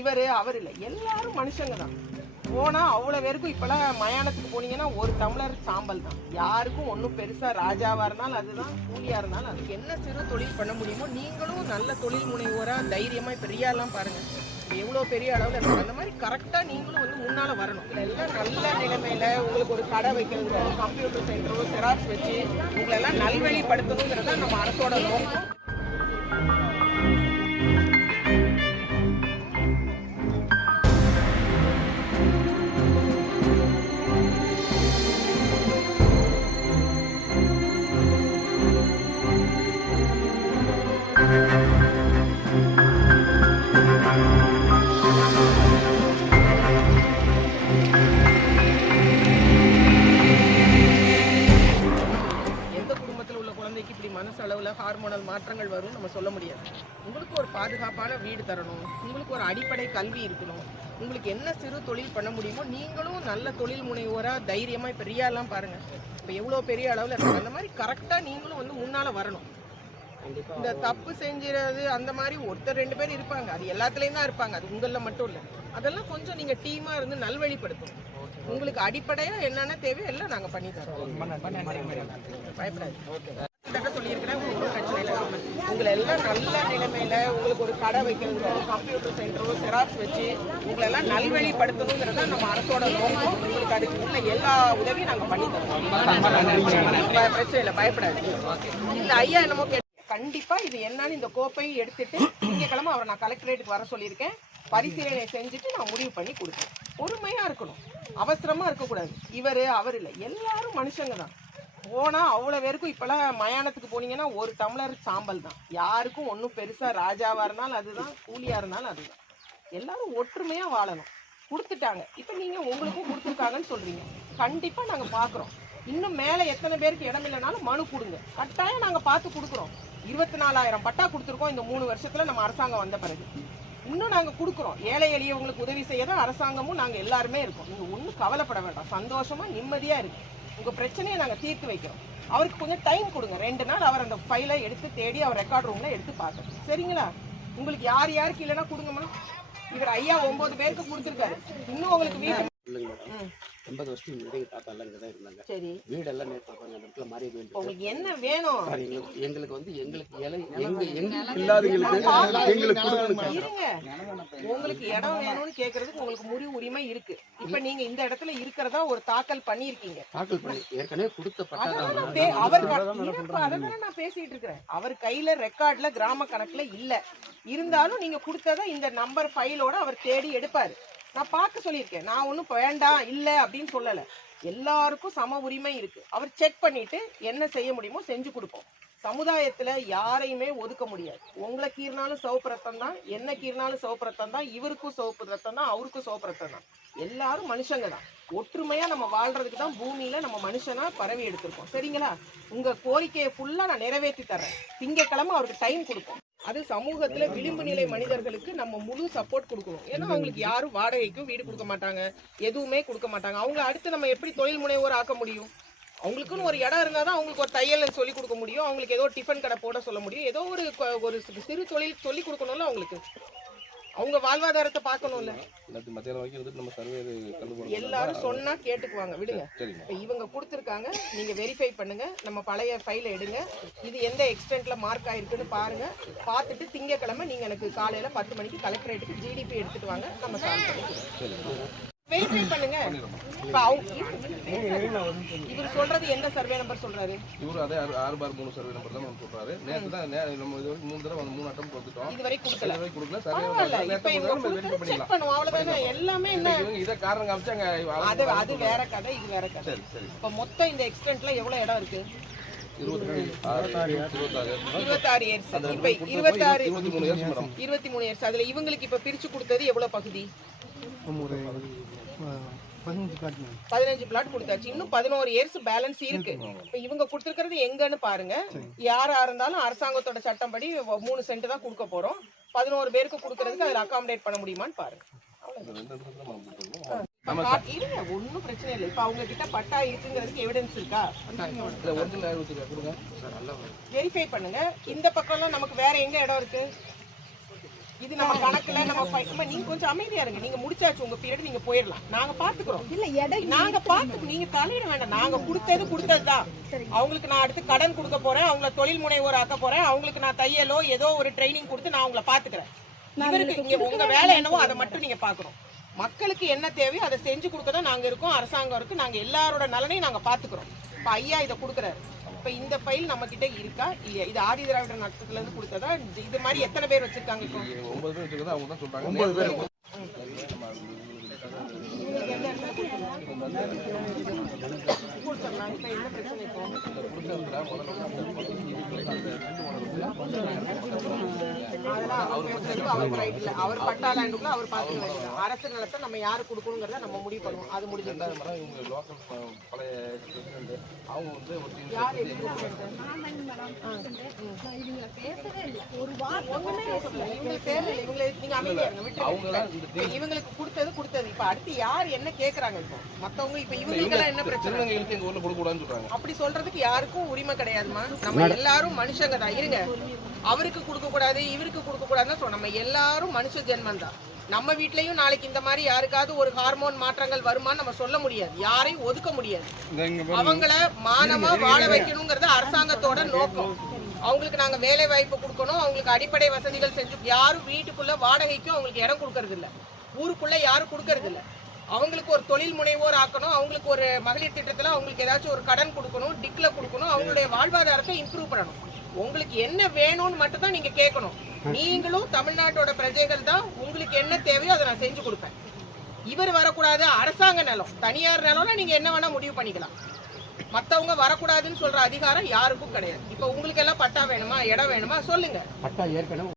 இவரு அவர் இல்லை, எல்லாரும் மனுஷங்க தான். போனா அவ்வளோ பேருக்கும் இப்பெல்லாம் மயானத்துக்கு போனீங்கன்னா ஒரு டம்ளர் சாம்பல் தான். யாருக்கும் ஒன்றும் பெருசா ராஜாவா இருந்தாலும் அதுதான், கூலியா இருந்தாலும் அதுக்கு என்ன சிறு தொழில் பண்ண முடியுமோ நீங்களும் நல்ல தொழில் முனைவோரா தைரியமா இப்போ ரியாலாம் பாருங்க, எவ்வளோ பெரிய அளவில் இருக்கு. அந்த மாதிரி கரெக்டாக நீங்களும் வந்து முன்னால வரணும். எல்லாம் நல்ல நிலைமையில உங்களுக்கு ஒரு கடை வைக்கிறது, கம்ப்யூட்டர் சென்டரோ செராக்ஸ் வச்சு உங்களெல்லாம் நல்வழிப்படுத்தணுங்கிறது தான் நம்ம அரசோட நோக்கம். மனசு அளவில் ஹார்மோனல் மாற்றங்கள் வரும் நம்ம சொல்ல முடியாது. உங்களுக்கு ஒரு பாதுகாப்பான வீடு தரணும், உங்களுக்கு ஒரு அடிப்படை கல்வி இருக்கணும், உங்களுக்கு என்ன சிறு தொழில் பண்ண முடியுமோ நீங்களும் நல்ல தொழில் முனைவோராக தைரியமாக இப்போ ரியாலாம் பாருங்கள், இப்போ எவ்வளோ பெரிய அளவில் இருக்கு. அந்த மாதிரி கரெக்டாக நீங்களும் வந்து முன்னால் வரணும். இந்த தப்பு செஞ்சுறது அந்த மாதிரி ஒருத்தர் ரெண்டு பேர் இருப்பாங்க, அது எல்லாத்துலேயும் தான் இருப்பாங்க, அது உங்களில் மட்டும் இல்லை. அதெல்லாம் கொஞ்சம் நீங்கள் டீமாக இருந்து நல்வழிப்படுத்தணும். உங்களுக்கு அடிப்படையாக என்னென்ன தேவையோ எல்லாம் நாங்கள் பண்ணி தரோம். பயப்படாது. சொல்லியிருக்கிறேன், உங்களுக்கு பிரச்சனை இல்லை. உங்களை எல்லாம் நல்ல நிலைமையில உங்களுக்கு ஒரு கடை வைக்கிறது, கம்ப்யூட்டர் சென்டரோ செராக்ஸ் வச்சு உங்களெல்லாம் நல்வழிப்படுத்தணுங்கிறது தான் நம்ம அரசோட நோக்கம். உங்களுக்கு அதுக்கு உள்ள எல்லா உதவியும் நாங்கள் பண்ணி தரோம். பிரச்சனை இல்லை, பயப்படாது. இந்த ஐயா என்னமோ கண்டிப்பா இது என்னன்னு இந்த கோப்பையை எடுத்துட்டு திங்கக்கிழமை அவரை நான் கலெக்டரேட்டுக்கு வர சொல்லியிருக்கேன். பரிசீலனை செஞ்சுட்டு நான் முடிவு பண்ணி கொடுப்பேன். பொறுமையா இருக்கணும், அவசரமா இருக்கக்கூடாது. இவரு அவர் இல்லை, எல்லாரும் மனுஷங்க தான். போனா அவ்வளோ பேருக்கும் இப்பெல்லாம் மயானத்துக்கு போனீங்கன்னா ஒரு டம்ளர் சாம்பல் தான். யாருக்கும் ஒன்றும் பெருசா ராஜாவா இருந்தாலும் அதுதான், கூலியா இருந்தாலும் அதுதான். எல்லாரும் ஒற்றுமையா வாழணும். கொடுத்துட்டாங்க, இப்போ நீங்க உங்களுக்கும் கொடுத்துருக்காங்கன்னு சொல்றீங்க. கண்டிப்பா நாங்க பாக்குறோம். இன்னும் மேலே எத்தனை பேருக்கு இடம் இல்லைனாலும் மனு கொடுங்க, கட்டாயம் நாங்கள் பார்த்து கொடுக்குறோம். 24,000 பட்டா கொடுத்துருக்கோம் இந்த 3 வருஷத்துல நம்ம அரசாங்கம் வந்த பிறகு. இன்னும் நாங்கள் கொடுக்குறோம். ஏழை எளியவங்களுக்கு உதவி செய்ய தான் அரசாங்கமும் நாங்கள் எல்லாருமே இருக்கோம். நீங்கள் ஒன்றும் கவலைப்பட வேண்டாம், சந்தோஷமா நிம்மதியாக இருக்கு. உங்கள் பிரச்சனையை நாங்கள் தீர்த்து வைக்கிறோம். அவருக்கு கொஞ்சம் டைம் கொடுங்க, 2 நாள் அவர் அந்த ஃபைலை எடுத்து தேடி அவர் ரெக்கார்ட் ரூமில் எடுத்து பார்க்கணும். சரிங்களா? உங்களுக்கு யாருக்கு இல்லைன்னா கொடுங்கம்மா. இவர் ஐயா 9 பேருக்கு கொடுத்துருக்காரு. இன்னும் உங்களுக்கு வீட்டு 80 வருஷத்துக்கு முன்னாடி எங்கள் தாத்தா எல்லாம் இங்கே தான் இருந்தாங்க. சரி, வீடெல்லாம் நேற்று அந்த இடத்துல மாறி வேண்டியது. உங்களுக்கு என்ன வேணும்? எங்களுக்கு வந்து எங்களுக்கு இல்லாதவங்களுக்கு இருங்க. உங்களுக்கு இடம் வேணும்னு கேட்கறதுக்கு உங்களுக்கு முழு உரிமை இருக்கு. இப்ப நீங்க இந்த இடத்துல இருக்கிறதா ஒரு தாக்கல் பண்ணிருக்கீங்க. தாக்கல் பண்ணி ஏற்கனவே கொடுத்த அவர் அதான் நான் பேசிட்டு இருக்கிறேன். அவர் கையில ரெக்கார்ட்ல கிராம கணக்குல இல்ல இருந்தாலும் நீங்க கொடுத்ததா இந்த நம்பர் ஃபைலோட அவர் தேடி எடுப்பாரு. நான் பார்க்க சொல்லியிருக்கேன். நான் ஒன்றும் வேண்டாம் இல்லை அப்படின்னு சொல்லலை. எல்லாருக்கும் சம உரிமை இருக்கு. அவர் செக் பண்ணிட்டு என்ன செய்ய முடியுமோ செஞ்சு கொடுப்போம். சமுதாயத்தில் யாரையுமே ஒதுக்க முடியாது. உங்களை கீறினாலும் சிவப்பு ரத்தம் தான், என்ன கீறினாலும் சிவப்பு ரத்தம் தான், இவருக்கும் சிவப்பு ரத்தம் தான், அவருக்கும் சிவப்பு ரத்தம் தான். எல்லாரும் மனுஷங்க தான். ஒற்றுமையாக நம்ம வாழ்றதுக்கு தான் பூமியில் நம்ம மனுஷனா பரவி எடுத்திருக்கோம். சரிங்களா? உங்கள் கோரிக்கையை ஃபுல்லாக நான் நிறைவேற்றி தர்றேன். திங்கக்கிழமை அவருக்கு டைம் கொடுப்போம். அது சமூகத்துல விளிம்பு நிலை மனிதர்களுக்கு நம்ம முழு சப்போர்ட் கொடுக்கணும். ஏன்னா அவங்களுக்கு யாரும் வாடகைக்கும் வீடு கொடுக்க மாட்டாங்க, எதுவுமே கொடுக்க மாட்டாங்க. அவங்க அடுத்து நம்ம எப்படி தொழில் முனைவோர் ஆக்க முடியும்? அவங்களுக்குன்னு ஒரு இடம் இருந்தால் தான் அவங்களுக்கு ஒரு தையல் சொல்லி கொடுக்க முடியும், அவங்களுக்கு ஏதோ டிஃபன் கடை போட சொல்ல முடியும், ஏதோ ஒரு சிறு தொழில் சொல்லி கொடுக்கணும்ல. அவங்களுக்கு அவங்க வாழ்வாதாரத்தை பார்க்கணும்ல. எல்லாரும் சொன்னா கேட்டுக்குவாங்க, விடுங்க. இவங்க கொடுத்துருக்காங்க, நீங்க வெரிஃபை பண்ணுங்க. நம்ம பழைய ஃபைலை எடுங்க, இது எந்த எக்ஸ்டென்ட்ல மார்க் ஆயிருக்குன்னு பாருங்க. பார்த்துட்டு திங்கக்கிழமை நீங்க எனக்கு காலையில 10 மணிக்கு கலெக்டரேட்டுக்கு ஜிடிபி எடுத்துட்டு வாங்க, நம்ம சால்வ் பண்ணிக்கலாம். வெரிஃபை பண்ணுங்க. இவர் சொல்றது எந்த சர்வே நம்பர் சொல்றாரு? இவரு அதே 6/3 சர்வே நம்பர் தான் சொல்றாரு. நேத்து தான் நம்ம இது வரைக்கும் 3 தடவை 3 அட்டம் கொடுத்துட்டோம். இதுவரை கொடுக்கல. சர்வே செக் பண்ணுவோம், அவ்வளவுதானே. எல்லாமே என்ன இத காரணம் காமிச்சாங்க. அது வேற கதை, இது வேற கதை. இப்ப மொத்தம் இந்த எக்ஸ்டென்ட்ல எவ்வளவு இடம் இருக்கு? 26 இயர்ஸ். இப்ப 23 இயர்ஸ். அதுல இவங்களுக்கு இப்ப பிரிச்சு கொடுத்தது எவ்வளவு பகுதி? 15 பிளாட் கொடுத்தாச்சு. இன்னும் 11 இயர்ஸ் பேலன்ஸ் இருக்கு. இப்ப இவங்க கொடுத்துருக்கிறது எங்கன்னு பாருங்க. யாரா இருந்தாலும் அரசாங்கத்தோட சட்டப்படி 3 சென்ட் தான் கொடுக்க போறோம். 11 பேருக்கு கொடுக்கறதுக்கு அதுல அகாமடேட் பண்ண முடியுமான்னு பாருங்க. ஒன்னும் பிரச்சனை இல்லை. இப்ப அவங்க கிட்ட பட்டா இருக்குங்கிறதுக்கு எவிடன்ஸ் இருக்கா? வெரிஃபை பண்ணுங்க. இந்த பக்கம் எல்லாம் நமக்கு வேற எங்க இடம் இருக்கு? இது நம்ம கணக்குல நம்ம நீங்க கொஞ்சம் அமைதியா இருங்க. நீங்க முடிச்சாச்சு உங்க பீரியட், நீங்க போயிடலாம். நாங்க பாத்துக்கிறோம். இல்ல எடை நாங்க பாத்து நீங்க தலையிட வேண்டாம். நாங்க கொடுத்ததுதான். அவங்களுக்கு நான் அடுத்து கடன் கொடுக்க போறேன், அவங்கள தொழில் முனைவோர் ஆக்க போறேன், அவங்களுக்கு நான் தையலோ ஏதோ ஒரு ட்ரைனிங் கொடுத்து நான் அவங்கள பாத்துக்கிறேன். இவருக்கு இங்க உங்க வேலை என்னவோ அதை மட்டும் நீங்க பாக்கணும். மக்களுக்கு என்ன தேவையோ அதை செஞ்சு கொடுக்கதான் நாங்க இருக்கோம். அரசாங்கம் இருக்கு. நாங்க எல்லாரோட நலனையும் நாங்க பாத்துக்கிறோம். இப்ப ஐயா இதை கொடுக்குறாரு. இப்ப இந்த ஃபைல் நம்ம கிட்ட இருக்கா இல்லையா? இது ஆதி திராவிட நட்சத்திரத்துல இருந்து கொடுத்ததா? இது மாதிரி எத்தனை பேர் வச்சிருக்காங்க இப்போ? 9 பேர் வச்சிருக்கதா அவங்க தான் சொல்றாங்க. 9 பேர் கொடுத்துடலாம். இப்ப என்ன பிரச்சனை இப்போ? அதெல்லாம் அவருக்கு ரைட் இல்ல. அவர் பட்டா லேண்டுக்குள்ள அவர் பாத்துக்க வேண்டியது. அரசு நிலத்தை நம்ம யாரு கொடுக்கணுங்கிறத நம்ம முடிவு பண்ணுவோம். அது முடிஞ்சிருந்தா இவங்க லோக்கல் பழைய அவங்க வந்து யார் எதுவும் இவங்க பேசவே இல்ல. ஒரு வார்த்தை இவங்களுக்கு தேவையில்லை. இவங்களை நீங்க அமைதியா இருங்க. விட்டு இவங்களுக்கு கொடுத்தது. இப்ப அடுத்து யார் என்ன கேக்குறாங்க? இப்போ மத்தவங்க இப்ப இவங்களுக்கு என்ன பிரச்சனை? திருநங்கைகளுக்கு எங்க ஊர்ல கொடுக்க கூடாதுன்னு சொல்றாங்க. அப்படி சொல்றதுக்கு யாருக்கும் உரிமை கிடையாதுமா. நம்ம எல்லாரும் மனுஷங்க தான். இருங்க, அவருக்கு கொடுக்க கூடாது இவருக்கு கொடுக்க கூடாதுன்னு சொல்றோம். நம்ம எல்லாரும் மனுஷ ஜென்மம் தான். நம்ம வீட்லயும் நாளைக்கு இந்த மாதிரி யாருக்காவது ஒரு ஹார்மோன் மாற்றங்கள் வருமான்னு நம்ம சொல்ல முடியாது. யாரையும் ஒதுக்க முடியாது. அவங்கள மானமா வாழ வைக்கணுங்கிறது அரசாங்கத்தோட நோக்கம். அவங்களுக்கு நாங்க வேலை வாய்ப்பு கொடுக்கணும், அவங்களுக்கு அடிப்படை வசதிகள் செஞ்சு. யாரும் வீட்டுக்குள்ள வாடகைக்கும் அவங்களுக்கு இடம் கொடுக்கறது இல்ல, ஊருக்குள்ள யாரும் கொடுக்கறது இல்ல. அவங்களுக்கு ஒரு தொழில் முனைவோர் ஆக்கணும், அவங்களுக்கு ஒரு மகளிர் திட்டத்துல அவங்களுக்கு ஏதாச்சும் ஒரு கடன் கொடுக்கணும், டிக்ல கொடுக்கணும், அவங்களுடைய வாழ்வாதாரத்தை இம்ப்ரூவ் பண்ணணும். உங்களுக்கு என்ன வேணும்னு மட்டும் தான் நீங்க கேட்கணும். நீங்களும் தமிழ்நாட்டோட பிரஜைகள் தான். உங்களுக்கு என்ன தேவையோ அதை நான் செஞ்சு கொடுப்பேன். இவர் வரக்கூடாது, அரசாங்க நிலம், தனியார் நிலம்னா நீங்க என்ன வேணா முடிவு பண்ணிக்கலாம். மத்தவங்க வரக்கூடாதுன்னு சொல்ற அதிகாரம் யாருக்கும் கிடையாது. இப்ப உங்களுக்கு எல்லாம் பட்டா வேணுமா, இடம் வேணுமா சொல்லுங்க. பட்டா ஏற்கனவே